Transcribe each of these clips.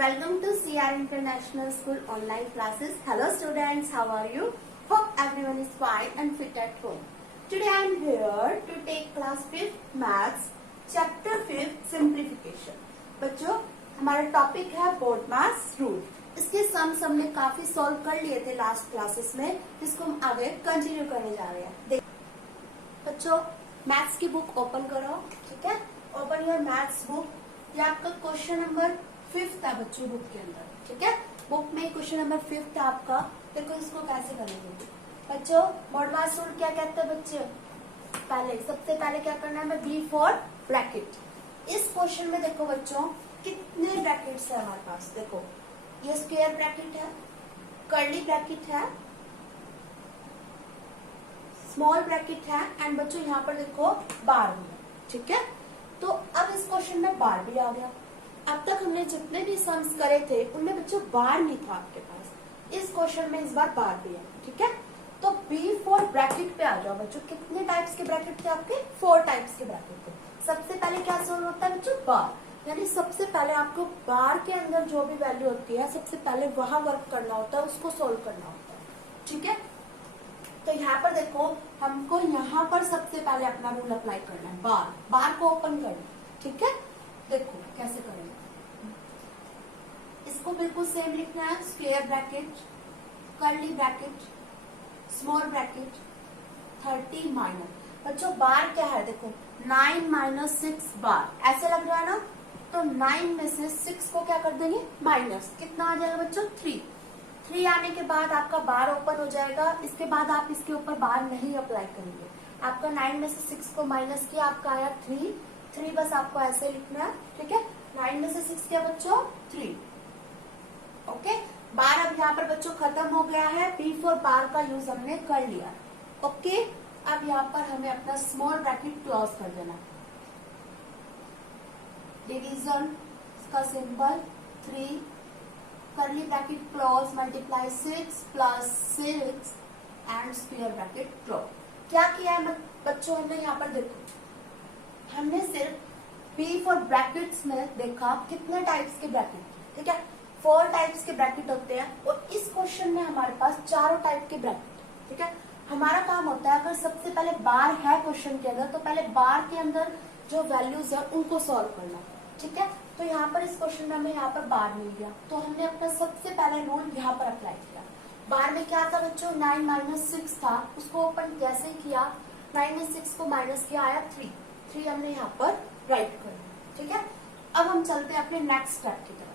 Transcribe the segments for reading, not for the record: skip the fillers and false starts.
Welcome to CR International School online classes. Hello students, how are you? Hope everyone is fine and fit at home. Today I am here to take class 5th Maths, chapter 5th Simplification. बच्चों, हमारा topic है board मास rule. इसके sums हमने काफी solve कर लिए थे last classes में, जिसको हम आगे कंटिन्यू करने जा रहे हैं. बच्चों, मैथ्स की बुक ओपन करो. ठीक है, ओपन योर मैथ्स बुक. ये आपका क्वेश्चन नंबर 5th है बच्चों बुक के अंदर. ठीक है, बुक में क्वेश्चन नंबर 5th है आपका. देखो इसको कैसे करेंगे बच्चों. बोर्ड मास रूल क्या कहते हैं बच्चे? सबसे पहले क्या करना है, बी फॉर ब्रैकेट. इस क्वेश्चन में देखो बच्चों कितने ब्रैकेट्स है हमारे पास. देखो ये स्क्वायर ब्रैकेट है, कर्ली ब्रैकेट है, स्मॉल ब्रैकेट है एंड बच्चों यहाँ पर देखो बार भी है. ठीक है, तो अब इस क्वेश्चन में बार भी आ गया. अब तक हमने जितने भी सम्स करे थे उनमें बच्चों बार नहीं था आपके पास. इस क्वेश्चन में इस बार बार भी है. ठीक है, तो बी फॉर ब्रैकेट पे आ जाओ बच्चों. कितने टाइप्स के ब्रैकेट थे आपके? 4 टाइप्स के ब्रैकेट थे. सबसे पहले क्या सोल्व होता है बच्चों? बार. यानी सबसे पहले आपको बार के अंदर जो भी वैल्यू होती है सबसे पहले वहां वर्क करना होता है, उसको सोल्व करना होता है. ठीक है, तो यहाँ पर देखो हमको यहाँ पर सबसे पहले अपना रूल अप्लाई करना है. बार, बार को ओपन करना. ठीक है, देखो कैसे करेंगे. इसको बिल्कुल सेम लिखना है. Square bracket, curly bracket, small bracket, 30 minus. बच्चों बार क्या है? देखो 9 माइनस 6 बार. ऐसे लग रहा है ना, तो 9 में से 6 को क्या कर देंगे? माइनस. कितना आ जाएगा बच्चों? 3 आने के बाद आपका बार ओपन हो जाएगा. इसके बाद आप इसके ऊपर बार नहीं अप्लाई करेंगे. आपका 9 में से 6 को माइनस किया, आपका आया 3 बस आपको ऐसे लिखना है. ठीक है, 9 में से 6 किया बच्चों 3. ओके, बार अब यहाँ पर बच्चों खत्म हो गया है. बी फॉर बार का यूज हमने कर लिया. ओके, अब यहाँ पर हमें अपना स्मॉल ब्रैकेट क्लोज कर देना. डिवीजन का symbol 3, curly bracket close, multiply 6 plus 6 and square bracket close. क्या किया है बच्चों हमने यहाँ पर? देखो हमने सिर्फ बी फॉर ब्रैकेट्स में देखा कितने टाइप्स के ब्रैकेट. ठीक है, 4 टाइप्स के ब्रैकेट होते हैं और इस क्वेश्चन में हमारे पास चारों टाइप के ब्रैकेट. ठीक है, हमारा काम होता है अगर सबसे पहले बार है क्वेश्चन के अंदर तो पहले बार के अंदर जो वैल्यूज है उनको सॉल्व करना. ठीक है, तो यहाँ पर इस क्वेश्चन में हमें यहाँ पर बार मिल गया, तो हमने अपना सबसे पहले रूल यहाँ पर अप्लाई किया. बार में क्या था बच्चों? 9 माइनस 6 था, उसको ओपन कैसे किया? 9 में 6 को माइनस किया, आया 3 हमने यहाँ पर राइट कर दिया. ठीक है, अब हम चलते हैं अपने नेक्स्ट स्टेप की तरफ.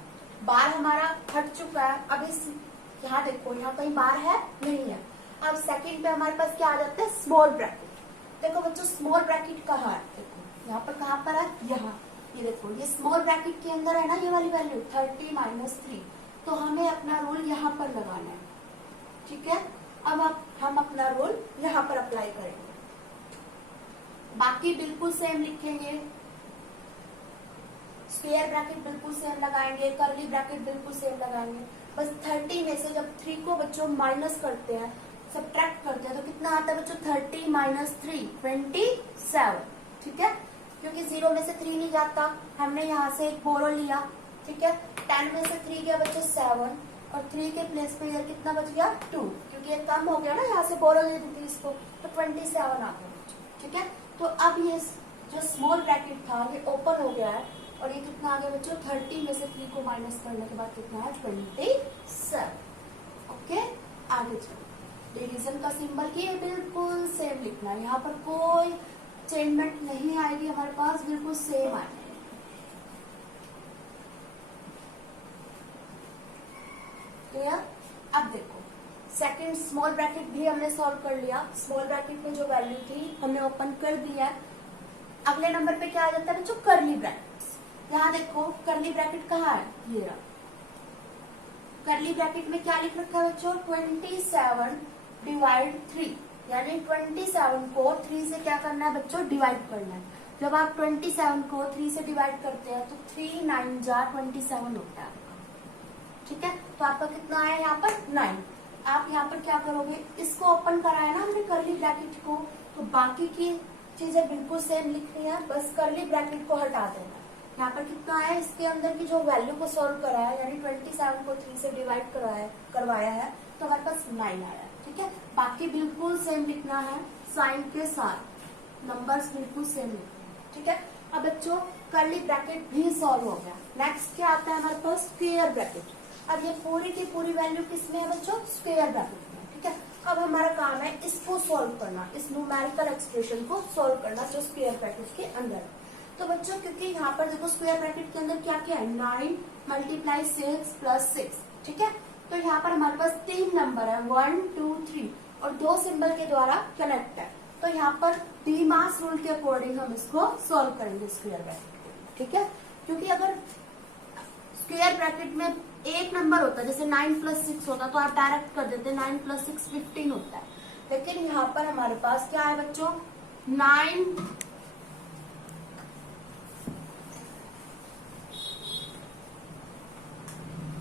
बार हमारा हट चुका है. अब इस यहाँ देखो यहाँ कहीं बार है? नहीं है. अब सेकंड पे हमारे पास क्या आ जाता है? Small bracket. देखो बच्चों स्मॉल ब्रैकेट कहाँ है? देखो यहाँ पर कहाँ पर है? यहाँ. ये देखो ये स्मॉल ब्रैकेट के अंदर है ना ये वाली वैल्यू 30 माइनस 3. तो हमें अपना रूल यहाँ पर लगाना है. ठीक है, अब हम अपना रूल यहाँ पर अप्लाई करेंगे. बाकी बिल्कुल सेम लिखेंगे. स्क्वायर ब्रैकेट बिल्कुल सेम लगाएंगे, कर्ली ब्रैकेट बिल्कुल सेम लगाएंगे. बस 30 में से जब 3 को बच्चों माइनस करते हैं, सब्ट्रैक्ट करते हैं, तो कितना आता है बच्चों? 30 माइनस 3 27. ठीक है, क्योंकि 0 में से 3 नहीं जाता, हमने यहाँ से एक बोरो लिया. ठीक है, 10 में से 3 गया बच्चों 7 और 3 के प्लेस पे इधर कितना बच गया? 2, क्योंकि ये कम हो गया ना, यहाँ से बोरो ले दी थी इसको, तो 27 आ गया बच्चों. ठीक है, तो अब ये जो स्मॉल ब्रैकेट था ये ओपन हो गया है और ये कितना आ गया बच्चों? 30 में से 3 को माइनस करने के बाद कितना है? 27. ओके, आगे चलो. डिवीजन का सिंबल ये बिल्कुल सेम लिखना है. यहाँ पर कोई चेंजमेंट नहीं आएगी, हमारे पास बिल्कुल सेम आएगी. क्लियर? अब देखो सेकंड स्मॉल ब्रैकेट भी हमने सॉल्व कर लिया. स्मॉल ब्रैकेट में जो वैल्यू थी हमने ओपन कर दिया. अगले नंबर पे क्या आ जाता है बच्चों? Curly brackets. यहाँ देखो कर्ली ब्रैकेट कहाँ है? ये रहा. कर्ली ब्रैकेट में क्या लिख रखा है बच्चों? 27 डिवाइड 3. यानी 27 को 3 से क्या करना है बच्चों? डिवाइड करना है. जब आप 27 को 3 से डिवाइड करते हैं तो 3 9 जा 27 होता है आपका. ठीक है, तो आपका कितना आया यहाँ पर? 9. आप यहाँ पर क्या करोगे? इसको ओपन कराया ना हमने कर्ली ब्रैकेट को, तो बाकी की चीजें बिल्कुल सेम लिखनी है, बस कर्ली ब्रैकेट को हटा देना. यहाँ पर कितना है, इसके अंदर की जो वैल्यू को सॉल्व करा है यानी 27 को 3 से डिवाइड करवाया है तो हमारे पास 9 आया है। ठीक है, बाकी बिल्कुल सेम लिखना है, साइन के साथ नंबर्स बिल्कुल सेम लिखना है। ठीक है, अब बच्चों कर्ली ब्रैकेट भी सॉल्व हो गया। नेक्स्ट क्या आता है हमारे पास, स्क्वायर ब्रैकेट। अब ये पूरी की पूरी वैल्यू किसमें है बच्चों, स्क्वायर ब्रैकेट में। ठीक है, अब हमारा काम है इसको सॉल्व करना, इस न्यूमेरिकल एक्सप्रेशन को सॉल्व करना जो स्क्वायर ब्रैकेट के अंदर है। तो बच्चों क्योंकि यहाँ पर देखो स्क्वायर ब्रैकेट के अंदर क्या क्या है, 9 मल्टीप्लाई 6 प्लस 6। ठीक है, तो यहाँ पर हमारे पास 3 नंबर है, 1 2 3 और 2 सिंबल के द्वारा कनेक्ट है। तो यहाँ पर डीमास रूल के अकॉर्डिंग हम इसको सॉल्व करेंगे स्क्वायर ब्रैकेट। ठीक है, क्योंकि अगर स्क्वायर ब्रैकेट में एक नंबर होता है जैसे 9 प्लस 6 होता तो आप डायरेक्ट कर देते, 9 प्लस 6 15 होता है। लेकिन यहाँ पर हमारे पास क्या है बच्चों, 9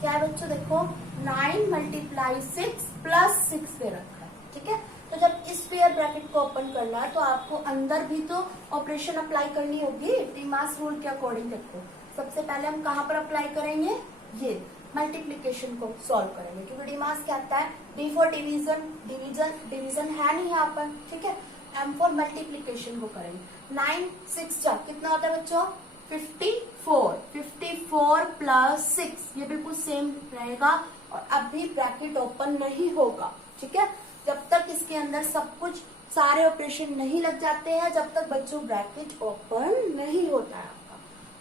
क्या है बच्चों, देखो 9 मल्टीप्लाई 6 प्लस 6 दे रखा है। ठीक है, तो जब इस स्क्वायर ब्रैकेट को ओपन करना है तो आपको अंदर भी तो ऑपरेशन अप्लाई करनी होगी डीमास रूल के अकॉर्डिंग। देखो सबसे पहले हम कहाँ पर अप्लाई करेंगे, ये मल्टीप्लीकेशन को सॉल्व करेंगे क्योंकि डीमास क्या आता है, डी फॉर डिवीजन, डिवीजन है नहीं यहाँ पर। ठीक है, एम फॉर मल्टीप्लीकेशन को करेंगे। 9 6 जा कितना होता है बच्चों, 54 54 प्लस 6 ये बिल्कुल सेम रहेगा और अब भी ब्रैकेट ओपन नहीं होगा। ठीक है, जब तक इसके अंदर सब कुछ सारे ऑपरेशन नहीं लग जाते हैं जब तक बच्चों ब्रैकेट ओपन नहीं होता है आपका।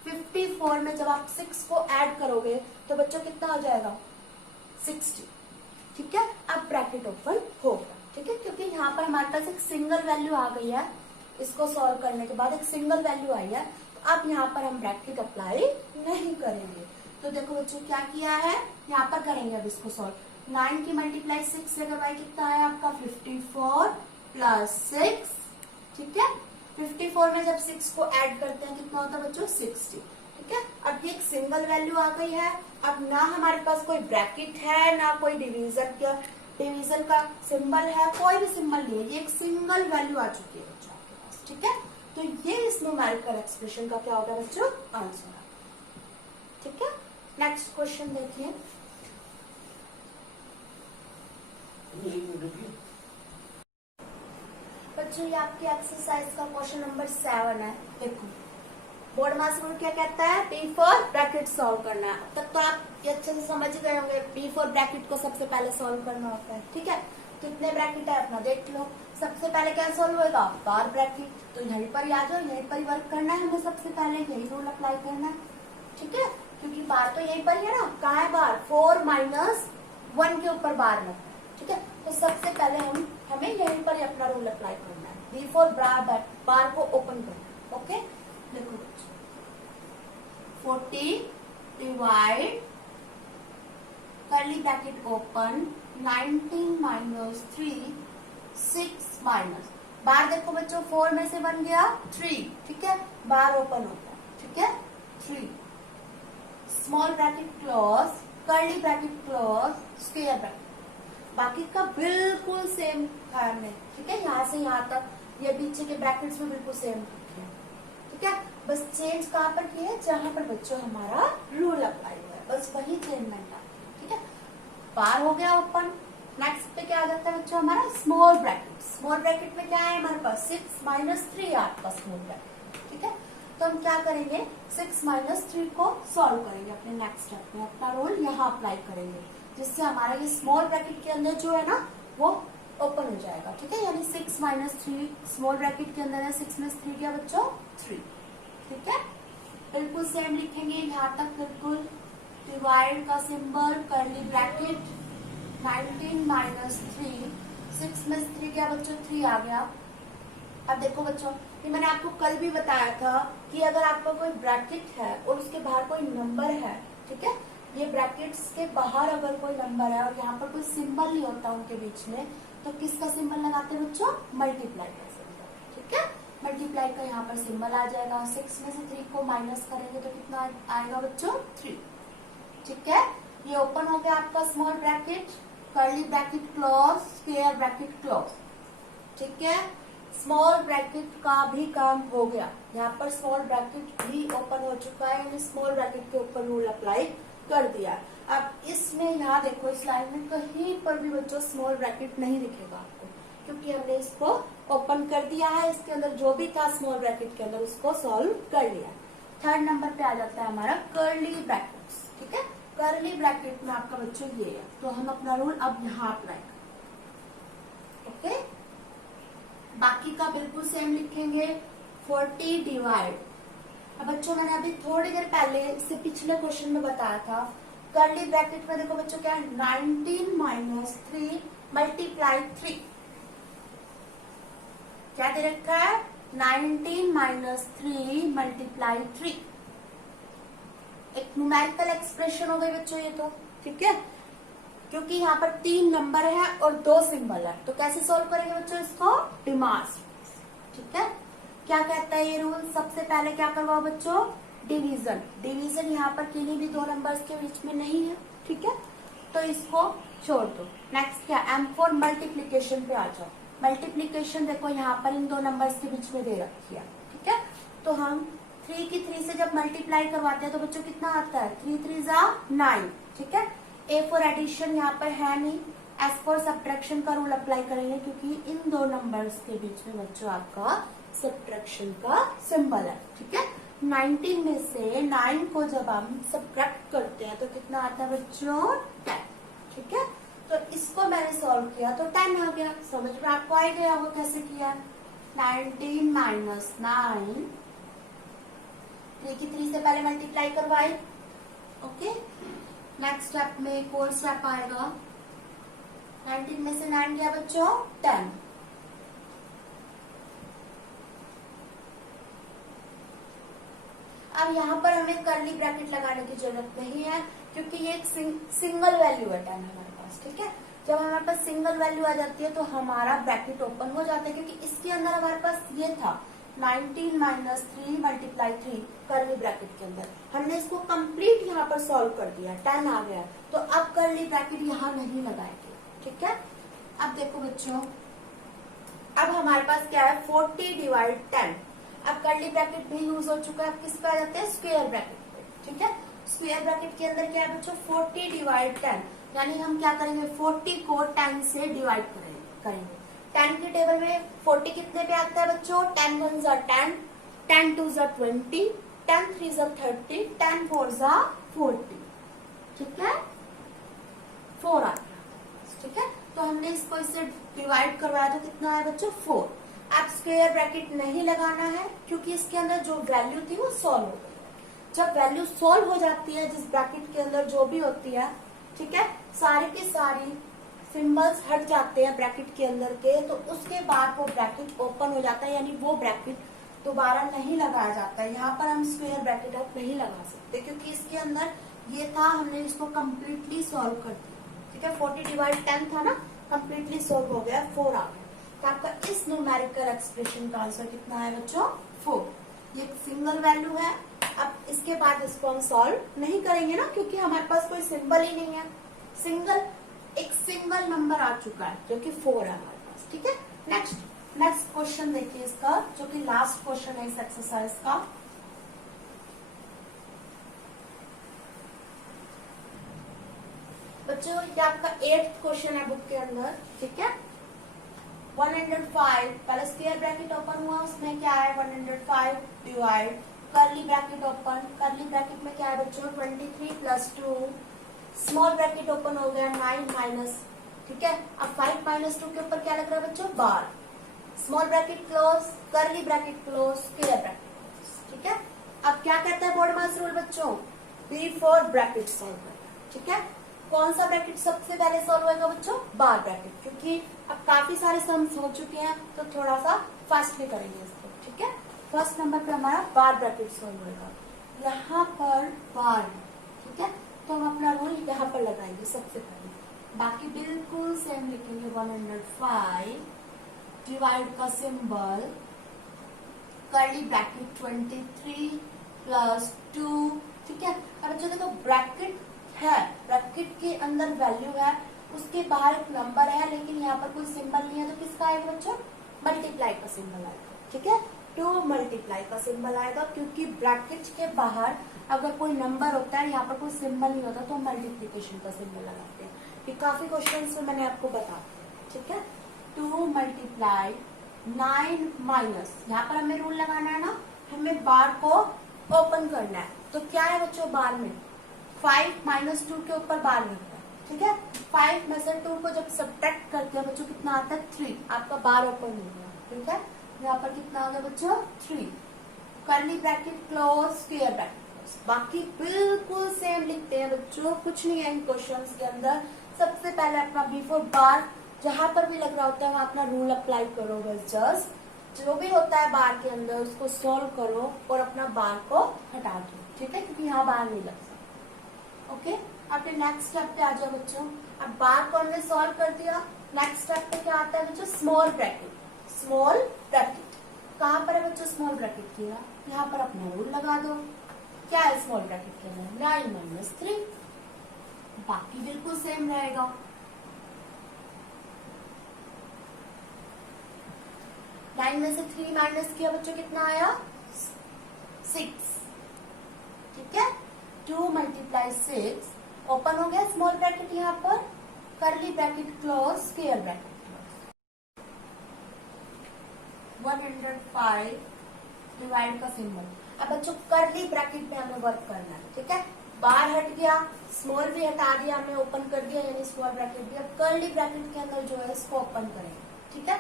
54 में जब आप 6 को ऐड करोगे तो बच्चों कितना हो जाएगा, 60। ठीक है, अब ब्रैकेट ओपन होगा। ठीक है, क्योंकि यहाँ पर हमारे पास एक सिंगल वैल्यू आ गई है, इसको सॉल्व करने के बाद एक सिंगल वैल्यू आई है, तो अब यहाँ पर हम ब्रैकेट अप्लाई नहीं करेंगे। तो देखो बच्चों क्या किया है, यहाँ पर करेंगे अब इसको सॉल्व। 9 की मल्टीप्लाई 6 से करवाए कितना है आपका, 54 प्लस 6। ठीक है, 54 में जब 6 को ऐड करते हैं कितना होता है बच्चों, 60। ठीक है, अब ये एक सिंगल वैल्यू आ गई है, अब ना हमारे पास कोई ब्रैकेट है ना कोई डिवीजन का सिंबल है, कोई भी सिंबल नहीं है, ये एक सिंगल वैल्यू आ चुकी है बच्चों आपके पास। ठीक है, तो ये इस न्यूमेरिकल एक्सप्रेशन का क्या होगा बच्चों, आंसर। ठीक है, नेक्स्ट क्वेश्चन देखिए। बच्चों ये आपकी एक्सरसाइज का क्वेश्चन नंबर 7 है। देखो बोर्ड मास रूल क्या कहता है, बी फॉर ब्रैकेट सॉल्व करना है। अब तक तो आप ये अच्छे से समझ गए होंगे, बी फॉर ब्रैकेट को सबसे पहले सॉल्व करना होता है। ठीक है, कितने ब्रैकेट है अपना देख लो। सबसे पहले क्या सॉल्व होगा, बार ब्रैकेट, तो यहीं पर आ जाओ, यहीं पर वर्क करना है हमें, सबसे पहले यही रूल अप्लाई करना है। ठीक है, क्योंकि बार तो यहीं पर ही है ना, कहाँ है बार, 4 माइनस 1 के ऊपर बार लगता है। ठीक है, तो सबसे पहले हमें यहीं पर ही अपना रूल अप्लाई करना है, बी फॉर बार को ओपन करना है। ओके, देखो 40 divide curly bracket open 19 minus 3 6 minus bar, देखो बच्चों 4 में से बन गया 3। ठीक है, बार ओपन होता है। ठीक है, 3 small bracket close, curly bracket close, square bracket, बाकी का बिल्कुल सेम था हमने। ठीक है, यहाँ से यहाँ तक ये पीछे के ब्रैकेट्स में बिल्कुल सेम किया। ठीक है, बस चेंज कहाँ पर किया है, जहां पर बच्चों हमारा रूल अप्लाई हुआ है, बस वही चेंजमेंट है। ठीक है, बार हो गया ओपन। नेक्स्ट पे क्या आ जाता है बच्चों हमारा, स्मॉल ब्रैकेट। स्मॉल ब्रैकेट में क्या है हमारे पास, 6 माइनस 3 है आपका स्मॉल ब्रैकेट। ठीक है, तो हम क्या करेंगे, 6 माइनस 3 को सॉल्व करेंगे अपने नेक्स्ट स्टेप में, अपना रूल यहाँ अप्लाई करेंगे, जिससे हमारा ये स्मॉल ब्रैकेट के अंदर जो है ना वो ओपन हो जाएगा। ठीक है, यानी 6 माइनस 3 स्मॉल ब्रैकेट के अंदर है, 6 माइनस 3 क्या बच्चों, 3। ठीक है, बिल्कुल सेम लिखेंगे यहाँ तक, बिल्कुल डिवाइड का सिंबल, कर्ली ब्रैकेट, 19 माइनस 3, 6 में 3 क्या बच्चों, 3 आ गया। अब देखो बच्चों ये मैंने आपको कल भी बताया था कि अगर आपका कोई ब्रैकेट है और उसके बाहर कोई नंबर है, ठीक है, ये ब्रैकेट्स के बाहर अगर कोई नंबर है और यहाँ पर कोई सिंबल नहीं होता उनके बीच में, तो किसका सिंबल लगाते हैं बच्चों, मल्टीप्लाई का सिंबल। ठीक है, मल्टीप्लाई का यहाँ पर सिंबल आ जाएगा। 6 में से 3 को माइनस करेंगे तो कितना आएगा बच्चों, 3। ठीक है, ये ओपन हो गया आपका small bracket, curly bracket close, square bracket close. ठीक है, स्मॉल ब्रैकेट का भी काम हो गया। यहाँ पर स्मॉल ब्रैकेट भी ओपन हो चुका है, यानी स्मॉल ब्रैकेट के ऊपर रूल अप्लाई कर दिया। अब इसमें यहाँ देखो इस लाइन में कहीं पर भी बच्चों स्मॉल ब्रैकेट नहीं दिखेगा आपको, क्योंकि हमने इसको ओपन कर दिया है। इसके अंदर जो भी था स्मॉल ब्रैकेट के अंदर उसको सॉल्व कर लिया। थर्ड नंबर पे आ जाता है हमारा कर्ली ब्रैकेट्स। ठीक है, कर्ली ब्रैकेट में आपका बच्चों ये है, तो हम अपना रूल अब यहाँ अप्लाई करेंगे। ओके, बाकी का बिल्कुल सेम लिखेंगे। 40 डिवाइड, अब बच्चों मैंने अभी थोड़ी देर पहले इससे पिछले क्वेश्चन में बताया था, कर्ली ब्रैकेट में देखो बच्चों क्या है, 19 माइनस 3 मल्टीप्लाई 3, क्या दे रखा है, 19 माइनस 3 मल्टीप्लाई 3। एक न्यूमेरिकल एक्सप्रेशन हो गई बच्चों ये तो। ठीक है, क्योंकि यहाँ पर 3 नंबर है और 2 सिंबल है, तो कैसे सॉल्व करेंगे बच्चों इसको, डिमास। ठीक है, क्या कहता है ये रूल, सबसे पहले क्या करवाओ बच्चों, डिवीजन। डिवीजन यहाँ पर किन्हीं भी 2 नंबर्स के बीच में नहीं है। ठीक है, तो इसको छोड़ दो। नेक्स्ट क्या, M4 मल्टीप्लीकेशन पे आ जाओ। मल्टीप्लीकेशन देखो यहाँ पर इन 2 नंबर्स के बीच में दे रखी है। ठीक है, तो हम 3 की 3 से जब मल्टीप्लाई करवाते हैं तो बच्चों कितना आता है, 3 3 जा 9। ठीक है, A फॉर एडिशन यहाँ पर है नहीं, S फॉर सब्ट्रैक्शन का रूल अप्लाई करेंगे, क्योंकि इन 2 नंबर्स के बीच में बच्चों आपका सब्ट्रैक्शन का सिंबल है। ठीक है, 19 में से 9 को जब हम सब्ट्रैक्ट करते हैं तो कितना आता है बच्चों, 10। ठीक है, तो इसको मैंने सॉल्व किया तो 10 आ गया। समझ में आपको आ गया वो कैसे किया, 19 माइनस 9, 3 की 3 से पहले मल्टीप्लाई करवाई। ओके, नेक्स्ट स्टेप में एक और स्टेप आएगा, 19 में से 9 गया बच्चों 10। अब यहाँ पर हमें कर्ली ब्रैकेट लगाने की जरूरत नहीं है, क्योंकि ये एक सिंगल वैल्यू है 10 हमारे पास। ठीक है, जब हमारे पास सिंगल वैल्यू आ जाती है तो हमारा ब्रैकेट ओपन हो जाता है, क्योंकि इसके अंदर हमारे पास ये था 19 माइनस 3 मल्टीप्लाई 3 कर्ली ब्रैकेट के अंदर। हमने इसको कंप्लीट यहाँ पर सॉल्व कर दिया, 10 आ गया, तो अब कर्ली ब्रैकेट यहाँ नहीं लगाएंगे। ठीक है, अब देखो बच्चों, अब हमारे पास क्या है, 40 डिवाइड 10। अब कर्ली ब्रैकेट भी यूज हो चुका है, अब किस पे आ जाते हैं, स्क्वायर ब्रैकेट पे। ठीक है, स्क्वायर ब्रैकेट के अंदर क्या है बच्चों, 40 डिवाइड 10, यानी हम क्या करेंगे, 40 को 10 से डिवाइड करेंगे। 10 के टेबल में 40 कितने पे आता है बच्चों, 10 1 जा 10, 10 2 जा 20, 10 3 जा 30, 10 4 जा 40। ठीक है, 4 आ गया। ठीक है, तो हमने इसको इससे डिवाइड करवाया तो कितना है बच्चों, 4। अब स्क्वायर ब्रैकेट नहीं लगाना है, क्योंकि इसके अंदर जो वैल्यू थी वो सॉल्व हो गई। जब वैल्यू सॉल्व हो जाती है, जिस ब्रैकेट के अंदर जो भी होती है, ठीक है, सारी की सारी सिंबल्स हट जाते हैं ब्रैकेट के अंदर के, तो उसके बाद वो ब्रैकेट ओपन हो जाता है, यानी वो ब्रैकेट दोबारा नहीं लगाया जाता है। यहाँ पर हम स्क्वायर ब्रैकेट अब नहीं लगा सकते, क्योंकि इसके अंदर ये था, हमने इसको कम्प्लीटली सॉल्व कर दिया। ठीक है, 40 डिवाइड 10 था ना, कम्प्लीटली सॉल्व हो गया, 4 आ गया। तो आपका इस न्यूमेरिकल एक्सप्रेशन का आंसर कितना है बच्चों, 4। ये सिंगल वैल्यू है। अब इसके बाद इसको हम सॉल्व नहीं करेंगे ना, क्योंकि हमारे पास कोई सिंबल ही नहीं है। एक सिंगल नंबर आ चुका है जो कि 4 है हमारे पास। ठीक है, नेक्स्ट क्वेश्चन देखिए इसका, जो कि लास्ट क्वेश्चन है इस एक्सरसाइज का। बच्चों ये आपका 8th क्वेश्चन है बुक के अंदर। ठीक है, 105, पहले स्क्वायर ब्रैकेट ओपन हुआ, उसमें क्या है, 105 divide curly bracket open. Curly bracket में क्या है बच्चों, 23 प्लस 2, स्मॉल ब्रैकेट ओपन हो गया, 9 माइनस। ठीक है, अब 5 माइनस 2 के ऊपर क्या लग रहा है बच्चों, 12। Small bracket close, curly bracket close, square bracket. ठीक है, अब क्या कहता है बोर्ड मास रूल बच्चों, बिफोर ब्रैकेट सॉल्व करना। ठीक है, कौन सा ब्रैकेट सबसे पहले सॉल्व होगा बच्चों, बार ब्रैकेट, क्योंकि अब काफी सारे सम्स हो चुके हैं तो थोड़ा सा फास्ट में करेंगे इसको। ठीक है, फर्स्ट नंबर पे हमारा बार ब्रैकेट सॉल्व होगा, यहाँ पर बार है। ठीक है, तो हम अपना रूल यहाँ पर लगाएंगे सबसे पहले, बाकी बिल्कुल सेम लिखेंगे। 105 डिवाइड का सिंबल, कर्ली ब्रैकेट 23 प्लस 2। ठीक है, अब जो देखो ब्रैकेट है, ब्रैकेट के अंदर वैल्यू है, उसके बाहर एक नंबर है, लेकिन यहाँ पर कोई सिंबल नहीं है, तो किसका आएगा बच्चों, मल्टीप्लाई का सिंबल आएगा, ठीक है। 2 मल्टीप्लाई का सिंबल आएगा, क्योंकि ब्रैकेट के बाहर अगर कोई नंबर होता है, यहाँ पर कोई सिंबल नहीं होता, तो मल्टीप्लीकेशन का सिंबल लगाते हैं। ये काफी क्वेश्चंस में मैंने आपको बता दिया, ठीक है। 2 मल्टीप्लाई 9 माइनस, यहाँ पर हमें रूल लगाना है ना, हमें बार को ओपन करना है। तो क्या है बच्चों बार में, 5 माइनस 2 के ऊपर बार लगता है, ठीक है। 5 में से 2 को जब सब्ट्रैक्ट करते हैं बच्चों कितना आता है 3, आपका बार ओपन हो गया, ठीक है। यहाँ पर कितना आ गया बच्चों 3, curly bracket close, square bracket close. बाकी बिल्कुल सेम लिखते हैं बच्चों, कुछ नहीं है इन क्वेश्चंस के अंदर। सबसे पहले अपना बिफोर बार जहां पर भी लग रहा होता है वहां अपना रूल अप्लाई करो, बस जस्ट जो भी होता है बार के अंदर उसको सॉल्व करो और अपना बार को हटा दो, ठीक है, क्योंकि यहाँ बार नहीं लग सकता। ओके, आपके नेक्स्ट स्टेप पे आ जाओ बच्चों। अब बार को हमने सॉल्व कर दिया, नेक्स्ट स्टेप पे क्या आता है बच्चों, स्मॉल ब्रैकेट। स्मॉल ब्रैकेट कहाँ पर है बच्चों, स्मॉल ब्रैकेट किया, यहाँ पर अपना रूल लगा दो। क्या है स्मॉल ब्रैकेट के अंदर, 9 माइनस 3, बाकी बिल्कुल सेम रहेगा। नाइन में से 3 माइनस किया बच्चों कितना आया 6, ठीक है। 2 मल्टीप्लाई 6, ओपन हो गया स्मॉल ब्रैकेट, यहाँ पर curly bracket close, square bracket close. 105 divide का सिंबल। अब बच्चों कर्ली ब्रैकेट में हमें वर्क करना है, ठीक है। बार हट गया, स्मॉल भी हटा दिया हमने, ओपन कर दिया, यानी स्मॉल ब्रैकेट भी। अब कर्ली ब्रैकेट के अंदर जो है इसको ओपन करेंगे, ठीक है।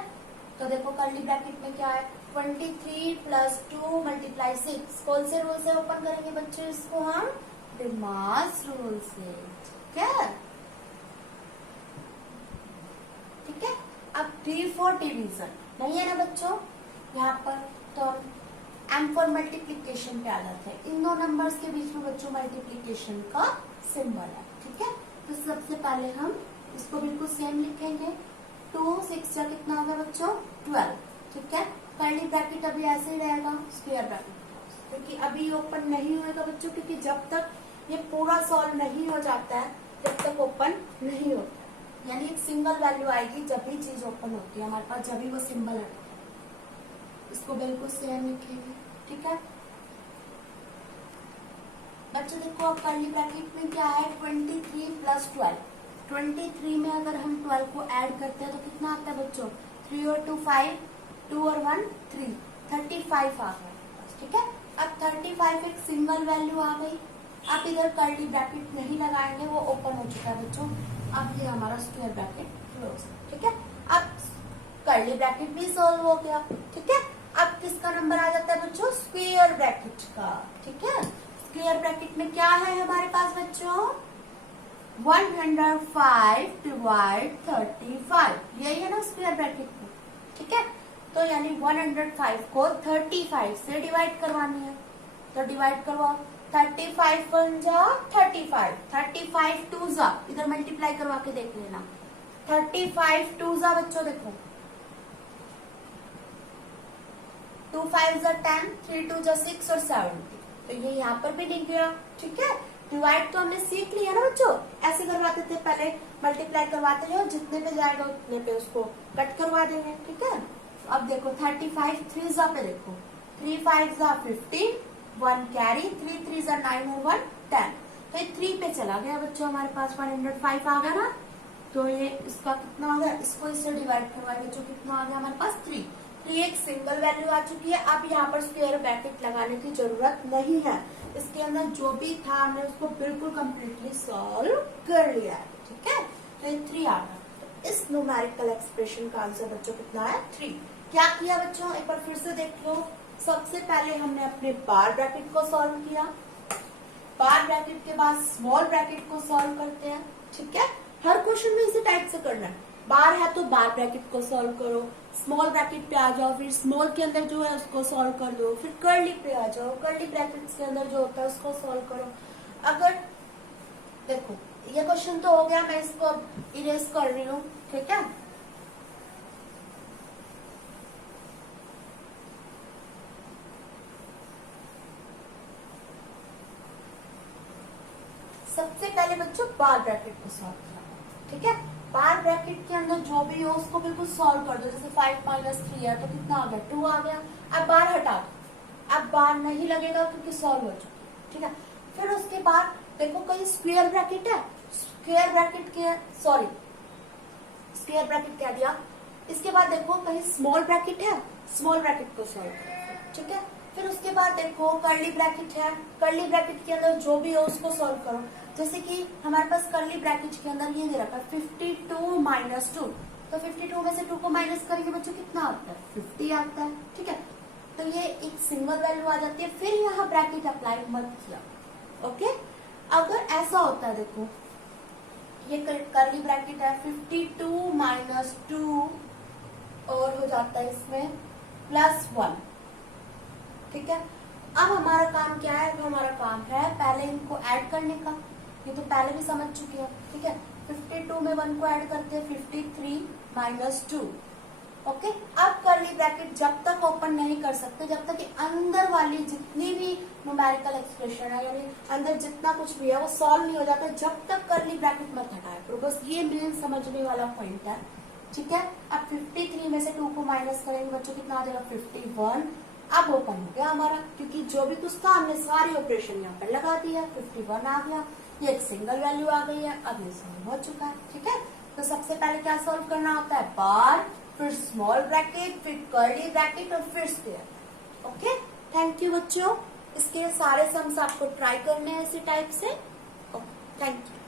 तो देखो कर्ली ब्रैकेट में क्या है, 23 प्लस 2 मल्टीप्लाई 6, कौन से रूल से ओपन करेंगे बच्चों इसको, हम डिमास रूल से, ठीक है, ठीक है। अब D फॉर डिवीजन नहीं है ना बच्चों यहाँ पर, तो M फॉर मल्टीप्लीकेशन पे आ जाते हैं। इन दो नंबर्स के बीच में बच्चों मल्टीप्लीकेशन का सिंबल है, ठीक है। तो सबसे पहले हम इसको बिल्कुल सेम लिखेंगे, 2 6 का कितना होगा बच्चों 12, ठीक है। कर्ली ब्रैकेट अभी ऐसे ही रहेगा, स्क्वायर ब्रैकेट, क्योंकि अभी ओपन नहीं होगा बच्चों, क्योंकि जब तक ये पूरा सॉल्व नहीं हो जाता है जब तक ओपन नहीं होता है। यानी एक सिंगल वैल्यू आएगी जब भी चीज ओपन होती है हमारे पास, जब भी वो सिंबल है। इसको बिल्कुल सेम लिखेंगे, ठीक है बच्चों। देखो अब कर्ली ब्रैकेट में क्या है, 23 प्लस 12, 23 में अगर हम 12 को ऐड करते हैं तो कितना आता है बच्चों, 3 और 2 5, 2 और 1 3, 35 आ गया, ठीक है। अब 35 एक सिंगल वैल्यू आ गई। अब इधर कर्ली ब्रैकेट नहीं लगाएंगे, वो ओपन हो चुका है बच्चों। अब ये हमारा स्क्वायर ब्रैकेट क्लोज, ठीक है। अब कर्ली ब्रैकेट भी सॉल्व हो गया, ठीक है। अब किसका नंबर आ जाता है बच्चों, स्क्वायर ब्रैकेट का, ठीक है। स्क्वायर ब्रैकेट में क्या है हमारे पास बच्चों, 105 डिवाइड 35, यही है ना स्क्वायर ब्रैकेट में, ठीक है। तो यानी 105 को 35 से डिवाइड करवानी है, तो डिवाइड करवाओ, 35 1 जा 35, 35 2 जा, इधर मल्टीप्लाई करवा के देख लेना, 35 2 जा बच्चों देखो, 2 5 जा 10, 3 2 जा 6 और 70, तो ये यहाँ पर भी लिख गया, ठीक है। डिवाइड तो हमने सीख लिया ना बच्चों, ऐसे करवाते थे पहले, मल्टीप्लाई करवाते रहो, जितने पे जाएगा उतने पे उसको कट करवा देंगे, ठीक है। अब देखो 35 3 जा पे देखो, 3 5 जा 15, 1 कैरी, 3 3 जा 9 और 1 10, तो ये 3 पे चला गया बच्चों, हमारे पास 105 आ गया ना। तो ये इसका कितना आ गया, इसको इससे डिवाइड करवाए बच्चों, कितना आ गया हमारे पास 3। तो ये एक सिंगल वैल्यू आ चुकी है। अब यहाँ पर स्क्वायर ब्रैकेट लगाने की जरूरत नहीं है, इसके अंदर जो भी था हमने उसको बिल्कुल कम्प्लीटली सॉल्व कर लिया है, ठीक है। तो ये 3 आ गया। तो इस न्यूमेरिकल एक्सप्रेशन का आंसर बच्चों कितना है 3। क्या किया बच्चों, एक बार फिर से देख लो। सबसे पहले हमने अपने बार ब्रैकेट को सॉल्व किया, बार ब्रैकेट के बाद स्मॉल ब्रैकेट को सॉल्व करते हैं, ठीक है। हर क्वेश्चन में इसी टाइप से करना है, बार है तो बार ब्रैकेट को सॉल्व करो, स्मॉल ब्रैकेट पे आ जाओ, फिर स्मॉल के अंदर जो है उसको सॉल्व कर दो, फिर कर्ली पे आ जाओ, कर्ली ब्रैकेट्स के अंदर जो होता है उसको सॉल्व करो। अगर देखो ये क्वेश्चन तो हो गया, मैं इसको अब इरेज कर रही हूँ, ठीक है। सबसे पहले बच्चों बार ब्रैकेट को सॉल्व करना, ठीक है। बार ब्रैकेट के अंदर जो भी हो उसको बिल्कुल सॉल्व कर दो। जैसे 5 माइनस 3 है तो कितना आ गया, 2 आ गया। अब बार हटा दो, अब बार नहीं लगेगा क्योंकि सॉल्व हो चुकी है, ठीक है। फिर उसके बाद देखो कहीं स्क्वायर ब्रैकेट है, स्क्वायर ब्रैकेट के सॉरी स्क्वायर ब्रैकेट कह दिया। इसके बाद देखो कहीं स्मॉल ब्रैकेट है, स्मॉल ब्रैकेट को सॉल्व करो, ठीक है। फिर उसके बाद देखो कर्ली ब्रैकेट है, कर्ली ब्रैकेट के अंदर जो भी हो उसको सॉल्व करो। जैसे कि हमारे पास कर्ली ब्रैकेट के अंदर ये दे रखा है 52 माइनस 2, तो 52 में से 2 को माइनस करेंगे बच्चों कितना आता है, 50 आता है, ठीक है। तो ये एक सिंगल वैल्यू आ जाती है, फिर यहाँ ब्रैकेट अप्लाई मत किया, ओके। अगर ऐसा होता है देखो ये कर्ली ब्रैकेट है 52 माइनस 2 और हो जाता है इसमें +1, ठीक है। अब हमारा काम क्या है, अब हमारा काम है पहले इनको ऐड करने का, ये तो पहले भी समझ चुके हैं, ठीक है। 52 में 1 को ऐड करते हैं 53 माइनस 2, ओके। अब कर्ली ब्रैकेट जब तक ओपन नहीं कर सकते जब तक कि अंदर वाली जितनी भी न्यूमेरिकल एक्सप्रेशन है यानी अंदर जितना कुछ भी है वो सॉल्व नहीं हो जाता, जब तक कर्ली ब्रैकेट मत हटाए करो। बस ये मेन समझने वाला पॉइंट है, ठीक है। अब 53 में से 2 को माइनस करेंगे बच्चों कितना आ जाएगा 51। अब ओपन हो गया हमारा, क्योंकि जो भी कुछ था हमने सारी ऑपरेशन यहाँ पर लगा दी है, 51 आ गया, ये एक सिंगल वैल्यू आ गई है, अब ये सॉल्व हो चुका है, ठीक है। तो सबसे पहले क्या सॉल्व करना होता है, बार, फिर स्मॉल ब्रैकेट, फिर कर्ली ब्रैकेट और फिर स्क्वायर, ओके। थैंक यू बच्चों, इसके सारे सम्स आपको ट्राई करने हैं इसी टाइप से, ओके, थैंक यू।